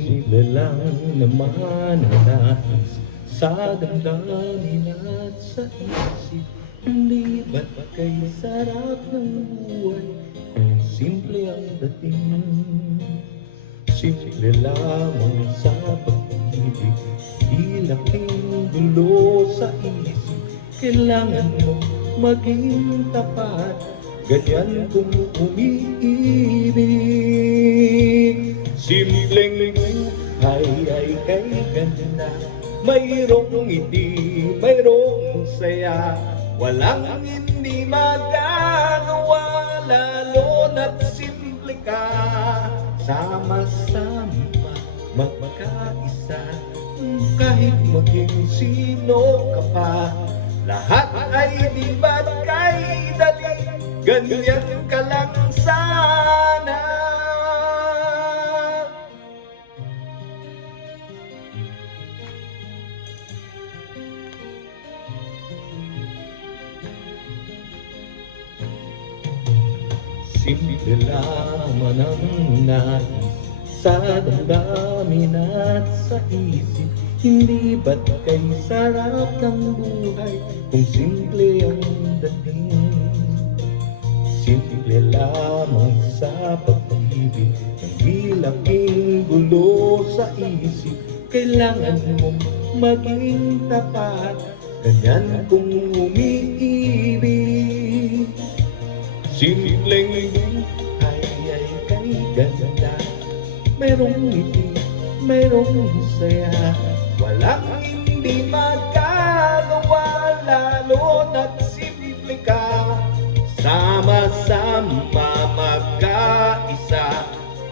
Simple lang naman ang nais sa damdamin at sa isip. Hindi ba't kay sarap ng buhay kung simple ang dating? Simple lamang sa pag-ibig, di laking gulo sa isip. Kailangan mo maging tapat, ganyan kung umiibig. Simpleng buhay ay kay ganda, mayroong ngiti, mayroong saya. Walang hindi magagawa, lalo na't simple ka. Sama-sama magkaisa, kahit maging sino ka pa. Lahat ay di ba't kay dali, ganyan ka lang sana. Simple lamang ang nais sa damdamin at sa isip. Hindi ba't kay sarap ng buhay kung simple ang dating? Simple lamang sa pag-ibig, hindi laking gulo sa isip. Kailangan mong maging tapat, ganyan kung umiibig. Simpleng buhay ay kay ganda, mayroong ngiti, mayroong saya. Walang hindi magagawa, lalo na't simple ka. Sama-sama magkaisa,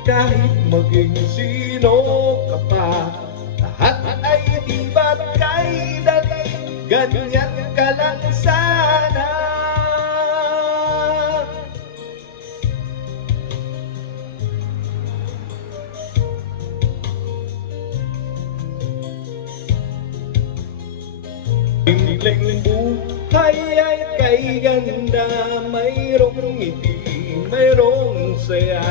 kahit maging sino ka pa. Lahat ay di ba't kay dali, ganyan ka lang sana. Simpleng buhay ay kay ganda, mayroong ngiti, mayroong saya.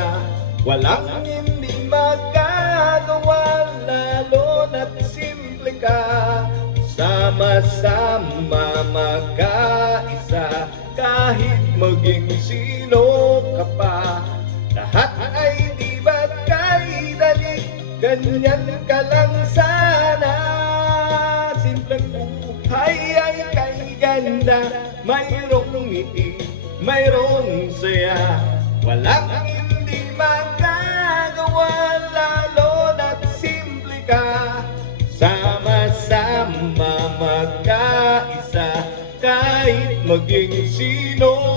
Walang hindi magagawa, lalo na't simple ka. Sama-sama magkaisa, kahit maging sino ka pa. Lahat ay di ba't kay dali, ganyan ka lang sana. Simpleng buhay ay kay ganda, mayroong ngiti, mayroong saya. Walang hindi magagawa, lalo na't simple ka. Sama-sama magkaisa, kahit maging sino